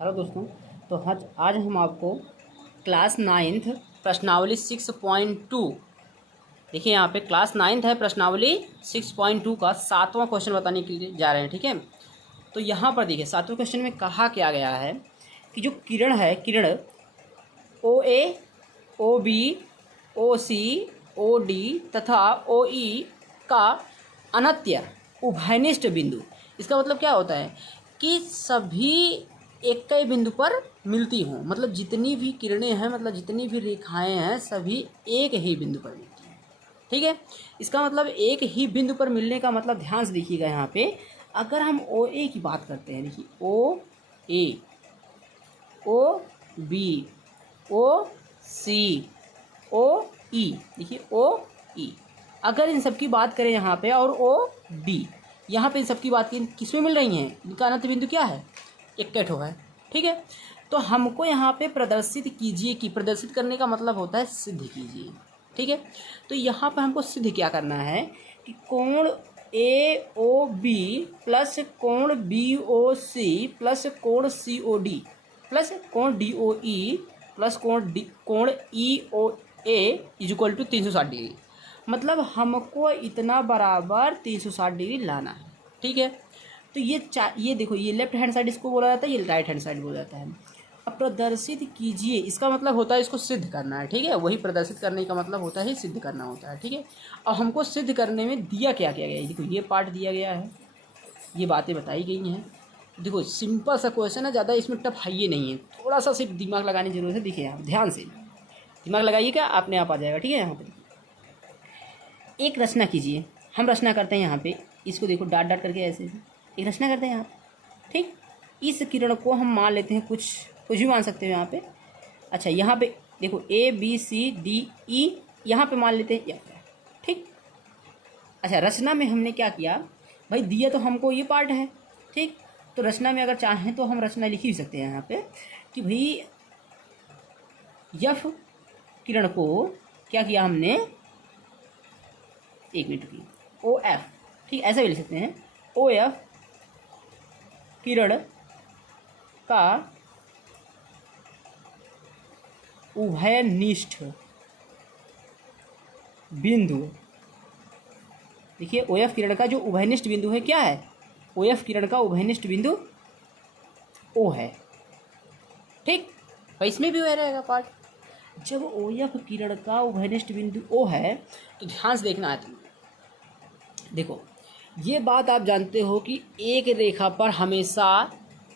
Hello दोस्तों। तो आज हम आपको क्लास 9th प्रश्नावली 6.2 देखिए यहाँ पे क्लास 9th है, प्रश्नावली 6.2 का 7वां क्वेश्चन बताने के लिए जा रहे हैं। ठीक है, तो यहाँ पर देखिए 7वें क्वेश्चन में कहा क्या गया है कि जो किरण ओ ए, ओ बी, ओ सी, ओ डी तथा ओ ई का अनत्य उभयनिष्ठ बिंदु। इसका मतलब क्या होता है कि सभी एक ही बिंदु पर मिलती हों, मतलब जितनी भी किरणें हैं, मतलब जितनी भी रेखाएं हैं, सभी एक ही बिंदु पर मिलती हैं। ठीक है, इसका मतलब एक ही बिंदु पर मिलने का मतलब ध्यान से देखिएगा यहाँ पे। अगर हम ओ ए की बात करते हैं, देखिए ओ ए, ओ बी, ओ सी, ओ ई, देखिए ओ ई, अगर इन सब की बात करें यहाँ पे, और ओ डी, यहाँ पे इन सब की बात की किस में मिल रही हैं, इनका अनंत बिंदु क्या है, इक्कठो है। ठीक है, तो हमको यहाँ पे प्रदर्शित कीजिए कि प्रदर्शित करने का मतलब होता है सिद्ध कीजिए। ठीक है, तो यहाँ पर हमको सिद्ध क्या करना है कि कोण ए ओ बी प्लस कोण बी ओ सी प्लस कोण सी ओ डी प्लस कोण डी ओ ई प्लस कोण ई ओ ए इज इक्वल टू 360 डिग्री। मतलब हमको इतना बराबर 360 डिग्री लाना है। ठीक है, तो ये देखो, ये लेफ्ट हैंड साइड इसको बोला जाता है, ये राइट हैंड साइड बोला जाता है। अब प्रदर्शित कीजिए, इसका मतलब होता है इसको सिद्ध करना है। ठीक है, वही प्रदर्शित करने का मतलब होता है सिद्ध करना होता है। ठीक है, और हमको सिद्ध करने में दिया क्या क्या गया है, देखो ये पार्ट दिया गया है, ये बातें बताई गई हैं। देखो सिंपल सा क्वेश्चन है, ज़्यादा इसमें टफ है ये नहीं है, थोड़ा सा सिर्फ दिमाग लगाने की जरूरत है। देखिए आप ध्यान से दिमाग लगाइएगा, अपने आप आ जाएगा। ठीक है, यहाँ पर एक रचना कीजिए, हम रचना करते हैं यहाँ पे, इसको देखो डाट डाट करके ऐसे एक रचना करते हैं यहाँ। ठीक, इस किरण को हम मान लेते हैं, कुछ भी मान सकते हो यहाँ पे। अच्छा, यहाँ पे देखो A B C D E, यहाँ पे मान लेते हैं एफ। ठीक, अच्छा रचना में हमने क्या किया भाई, दिया तो हमको ये पार्ट है। ठीक, तो रचना में अगर चाहें तो हम रचना लिख ही सकते हैं यहाँ पे कि भाई एफ किरण को क्या किया हमने, एक मिनट की, ओ एफ। ठीक, ऐसा भी लिख सकते हैं, ओ एफ किरण का उभयनिष्ठ बिंदु। देखिए ओ एफ किरण का जो उभयनिष्ठ बिंदु है क्या है, ओ एफ किरण का उभयनिष्ठ बिंदु ओ है। ठीक, तो इसमें भी वह रहेगा पार्ट। जब ओ एफ किरण का उभयनिष्ठ बिंदु ओ है तो ध्यान से देखना है तुम। देखो ये बात आप जानते हो कि एक रेखा पर हमेशा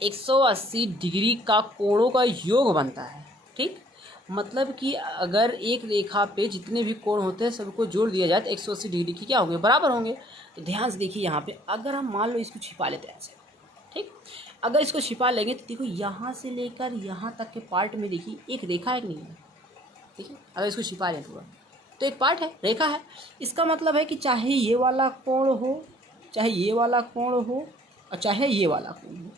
180 डिग्री का कोणों का योग बनता है। ठीक, मतलब कि अगर एक रेखा पे जितने भी कोण होते हैं सबको जोड़ दिया जाए तो 180 डिग्री की क्या होंगे, बराबर होंगे। तो ध्यान से देखिए यहाँ पे, अगर हम मान लो इसको छिपा लेते हैं ऐसे। ठीक, अगर इसको छिपा लेंगे तो देखो यहाँ से लेकर यहाँ तक के पार्ट में देखिए एक रेखा है कि नहीं है। ठीक है, अगर इसको छिपा लें पूरा तो एक पार्ट है, रेखा है। इसका मतलब है कि चाहे ये वाला कोण हो, चाहे ये वाला कोण हो, और चाहे ये वाला कोण हो,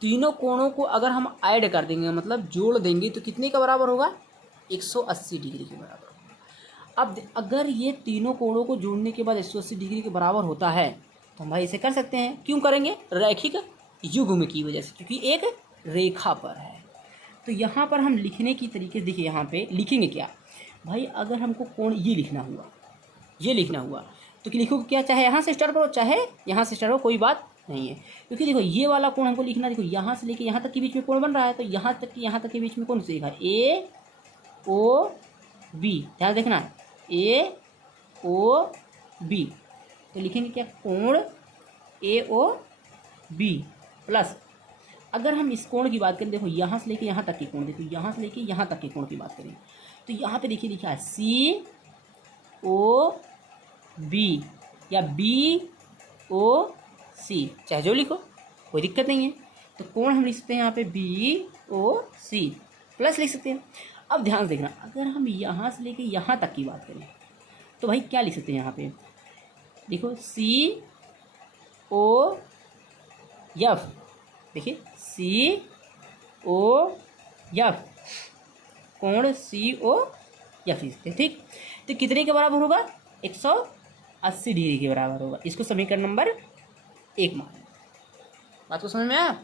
तीनों कोणों को अगर हम ऐड कर देंगे, मतलब जोड़ देंगे, तो कितने का बराबर होगा, 180 डिग्री के बराबर होगा। अब अगर ये तीनों कोणों को जोड़ने के बाद 180 डिग्री के बराबर होता है तो हम भाई इसे कर सकते हैं। क्यों करेंगे, रैखिक युग्म की वजह से, क्योंकि एक रेखा पर है। तो यहाँ पर हम लिखने की तरीके से देखिए, यहाँ पे लिखेंगे क्या भाई, अगर हमको कोण ये लिखना हुआ तो कि लिखो क्या, चाहे यहाँ से स्टार्ट करो चाहे यहाँ से स्टार्ट करो, कोई बात नहीं है। क्योंकि देखो ये वाला कोण हमको लिखना, देखो यहाँ से लेके यहाँ तक के बीच में कोण बन रहा है, तो यहाँ तक के बीच में कौन सा लिखा है, ए ओ बी। ध्यान देखना, ए ओ बी, तो लिखेंगे क्या, कोण ए ओ बी प्लस, अगर हम इस कोण की बात करें, देखो यहाँ से लेके यहाँ तक के कोण, देखो यहाँ से लेके यहाँ तक के कोण की बात करें तो यहाँ पे देखिए लिखा है सी ओ बी या बी ओ सी, चाहे जो लिखो कोई दिक्कत नहीं है। तो कोण हम लिख सकते हैं यहाँ पे बी ओ सी प्लस लिख सकते हैं। अब ध्यान से देखना, अगर हम यहाँ से लेके यहाँ तक की बात करें तो भाई क्या लिख सकते हैं यहाँ पे, देखो सी ओ एफ, देखिए सी ओ एफ, कोण सी ओ एफ लिखते हैं। ठीक, तो कितने के बराबर होगा, 180 डिग्री के बराबर होगा। इसको समीकरण नंबर 1 मान, बात को समझ में आया।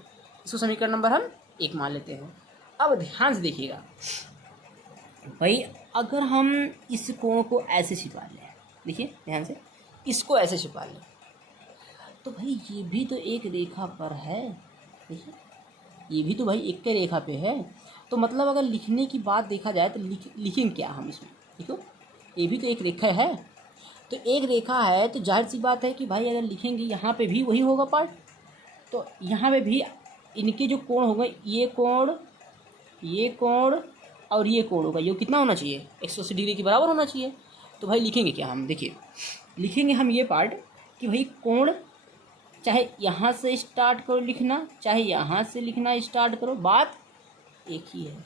इसको समीकरण नंबर हम 1 मान लेते हैं। अब ध्यान से देखिएगा भाई, अगर हम इस कोण को ऐसे छिपा लें, देखिए ध्यान से, इसको ऐसे छिपा लें तो भाई ये भी तो एक रेखा पर है। देखिए ये भी तो भाई एक के रेखा पे है। तो मतलब अगर लिखने की बात देखा जाए तो लिखेंगे क्या हम इसमें? देखो ये भी तो एक रेखा है, तो एक रेखा है तो जाहिर सी बात है कि भाई अगर लिखेंगे यहाँ पे भी वही होगा पार्ट, तो यहाँ पे भी इनके जो कोण होंगे, ये कोण और ये कोण होगा, ये कितना होना चाहिए? 180 डिग्री के बराबर होना चाहिए। तो भाई लिखेंगे क्या हम? देखिए लिखेंगे हम ये पार्ट कि भाई कोण चाहे यहाँ से स्टार्ट करो लिखना, चाहे यहाँ से लिखना स्टार्ट करो, बात एक ही है।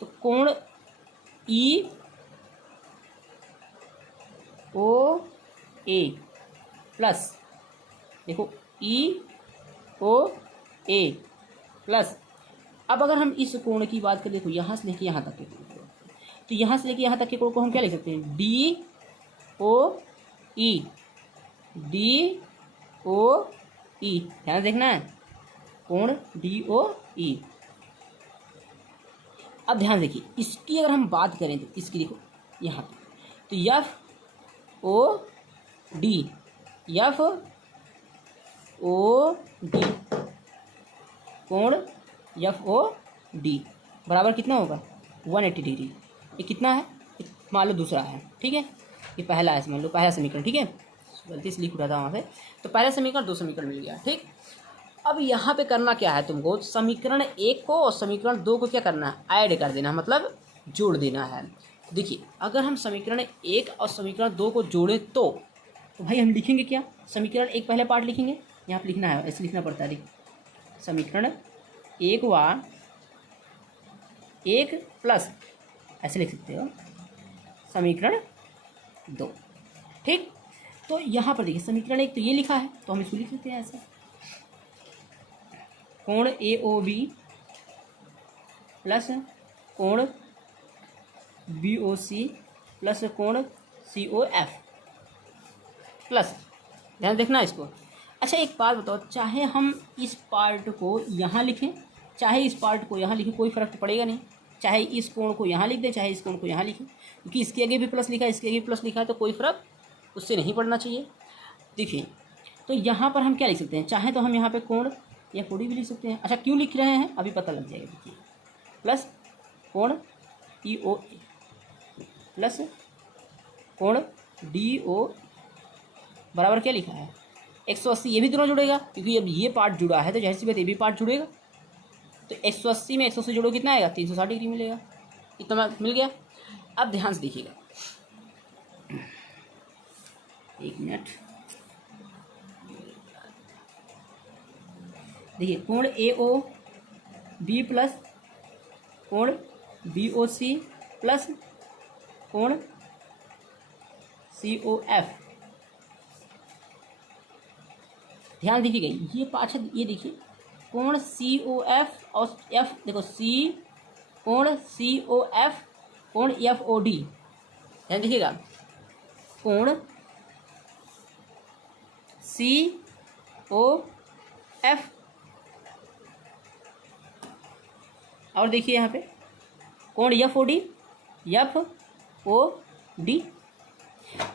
तो कोण ई ओ ए प्लस, देखो ई ओ ए प्लस, अब अगर हम इस कोण की बात करें, देखो यहाँ से लेके यहाँ तक के कोण को, तो यहाँ से लेके यहाँ तक के कोण को हम क्या लिख सकते हैं? डी ओ ई, ध्यान देखना है, कोण डी ओ ई। अब ध्यान देखिए, इसकी अगर हम बात करें तो इसकी देखो यहाँ पे, तो एफ ओ डी कोण एफ ओ डी बराबर कितना होगा? 180 डिग्री। ये कितना है? मान लो दूसरा है, ठीक है, ये पहला है, समझ लो पहला समीकरण, ठीक है, गलती से लिख उठा था वहाँ पे। तो पहला समीकरण, दो समीकरण मिल गया, ठीक। अब यहाँ पे करना क्या है तुमको? समीकरण 1 को और समीकरण 2 को क्या करना है? ऐड कर देना, मतलब जोड़ देना है। तो देखिए अगर हम समीकरण 1 और समीकरण 2 को जोड़ें तो भाई हम लिखेंगे क्या? समीकरण 1 पहले पार्ट लिखेंगे, यहाँ पे लिखना है, ऐसे लिखना पड़ता है, देखिए समीकरण 1 व 1 प्लस, ऐसे लिख सकते हो, समीकरण 2, ठीक। तो यहाँ पर देखिए समीकरण 1 तो ये लिखा है, तो हम इसको लिख सकते हैं ऐसे, कोण ए ओ बी प्लस कोण बी ओ सी प्लस कोण सी ओ एफ प्लस, ध्यान देखना इसको। अच्छा एक बात बताओ, चाहे हम इस पार्ट को यहाँ लिखें, चाहे इस पार्ट को यहाँ लिखें, कोई फ़र्क तो पड़ेगा नहीं। चाहे इस कोण को यहाँ लिख दें, चाहे इस कोण को यहाँ लिखें, क्योंकि इसके आगे भी प्लस लिखा है, इसके आगे भी प्लस लिखा है, तो कोई फ़र्क उससे नहीं पड़ना चाहिए। देखिए तो यहाँ पर हम क्या लिख सकते हैं? चाहे तो हम यहाँ पे कोण या कोड़ी भी लिख सकते हैं। अच्छा क्यों लिख रहे हैं अभी पता लग जाएगा, देखिए प्लस कोण ई ओ ए प्लस कोण डी ओ बराबर क्या लिखा है? 180। ये भी दोनों जुड़ेगा, क्योंकि अब ये पार्ट जुड़ा है तो जाहिर सी बात ये भी पार्ट जुड़ेगा। तो 180 में 180 जोड़ो कितना आएगा? 360 डिग्री मिलेगा। इतना मिल गया। अब ध्यान से देखिएगा, एक मिनट, देखिए कोण ए ओ बी प्लस कोण बी ओ सी प्लस कोण सी ओ एफ, ध्यान दीजिएगा ये पाँच, ये देखिए कोण सी ओ एफ और एफ, देखो सी कोण सी ओ एफ कोण एफ ओ डी, ध्यान देखिएगा कोण सी ओ एफ, और देखिए यहाँ पे कोण एफ ओ डी,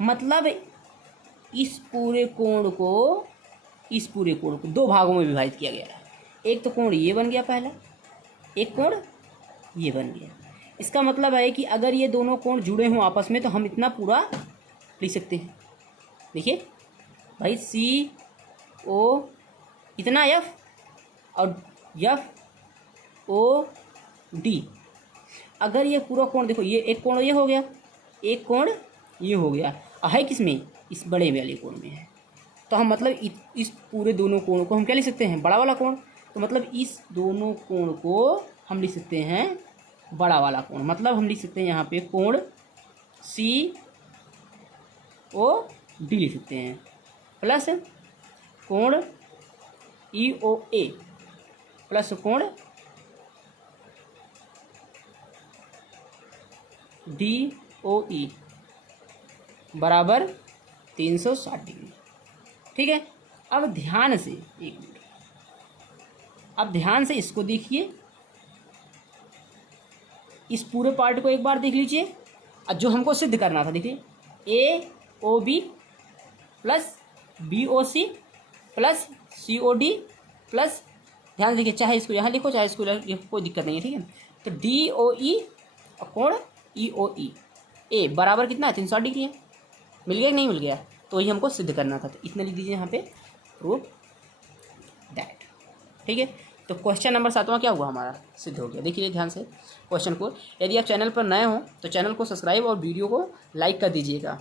मतलब इस पूरे कोण को दो भागों में विभाजित किया गया है। एक तो कोण ये बन गया पहला, एक कोण ये बन गया। इसका मतलब है कि अगर ये दोनों कोण जुड़े हों आपस में तो हम इतना पूरा लिख सकते हैं। देखिए भाई सी ओ इतना एफ और एफ ओ डी, अगर ये पूरा कोण देखो, ये एक कोण ये हो गया, एक कोण ये हो गया, है किस में? इस बड़े वाले कोण में है। तो हम मतलब इस पूरे दोनों कोण को हम क्या लिख सकते हैं? बड़ा वाला कोण। तो मतलब इस दोनों कोण को हम लिख सकते हैं बड़ा वाला कोण। मतलब हम लिख सकते हैं यहाँ पे कोण सी ओ डी लिख सकते हैं प्लस कोण ई ओ ए प्लस कोण डी ओ ई बराबर 360 डिग्री, ठीक है। अब ध्यान से एक मिनट, अब ध्यान से इसको देखिए, इस पूरे पार्ट को एक बार देख लीजिए। और जो हमको सिद्ध करना था, देखिए AOB plus BOC plus COD plus, ध्यान देखिए, चाहे इसको यहाँ लिखो चाहे इसको लिखो, कोई दिक्कत नहीं है, ठीक है। तो DOE और कोण EOE ए बराबर कितना है, 360 डिग्री है। मिल गया कि नहीं मिल गया? तो ये हमको सिद्ध करना था, तो इतना लिख दीजिए यहाँ पे, प्रूव दैट, ठीक है। तो क्वेश्चन नंबर 7वां क्या हुआ हमारा, सिद्ध हो गया। देखिए ध्यान से क्वेश्चन को। यदि आप चैनल पर नए हो तो चैनल को सब्सक्राइब और वीडियो को लाइक कर दीजिएगा।